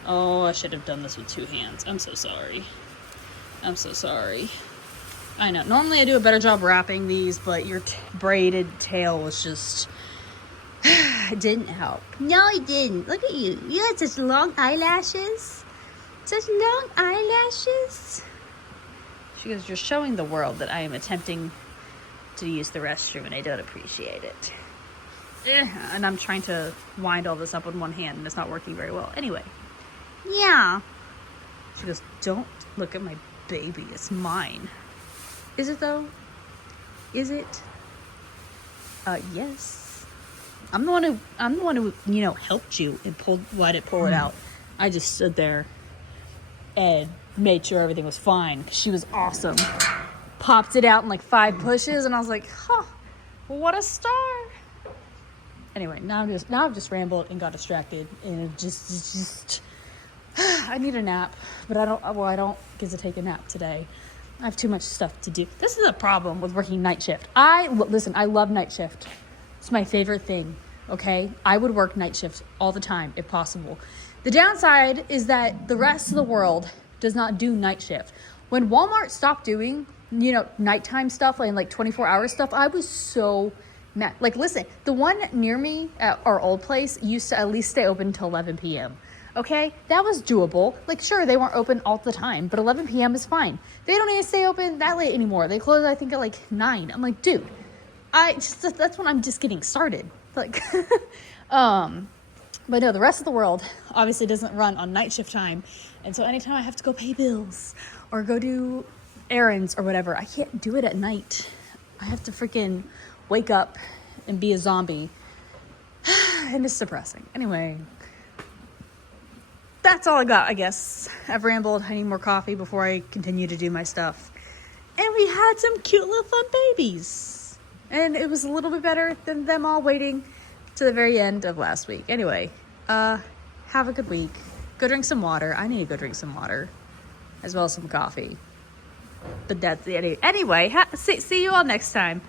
Oh, I should have done this with two hands. I'm so sorry. I'm so sorry. I know. Normally I do a better job wrapping these, but your braided tail was just... it didn't help. No, it didn't. Look at you. You had such long eyelashes. Such long eyelashes. She goes, you're showing the world that I am attempting to use the restroom and I don't appreciate it. And I'm trying to wind all this up with one hand and it's not working very well. Anyway. Yeah. She goes, don't look at my baby. It's mine. Is it though? Is it? Yes. I'm the one who, helped you and let it pull it out. I just stood there and made sure everything was fine. She was awesome. Popped it out in like 5 pushes and I was like, what a star. Anyway, now I've just rambled and got distracted and it just I need a nap, but I don't get to take a nap today. I have too much stuff to do. This is a problem with working night shift. Listen, I love night shift. It's my favorite thing, okay? I would work night shift all the time if possible. The downside is that the rest of the world does not do night shift. When Walmart stopped doing, nighttime stuff and like 24-hour stuff, I was so mad. Like, listen, the one near me at our old place used to at least stay open until 11 p.m. Okay? That was doable. Like, sure, they weren't open all the time, but 11 p.m. is fine. They don't need to stay open that late anymore. They close, I think, at like 9. I'm like, dude, that's when I'm just getting started. Like, but no, the rest of the world obviously doesn't run on night shift time. And so anytime I have to go pay bills or go do errands or whatever, I can't do it at night. I have to freaking wake up and be a zombie. And it's depressing. Anyway, that's all I got, I guess. I've rambled. I need more coffee before I continue to do my stuff. And we had some cute little fun babies. And it was a little bit better than them all waiting to the very end of last week. Anyway, have a good week. Go drink some water. I need to go drink some water. As well as some coffee. But that's it. Anyway, see you all next time.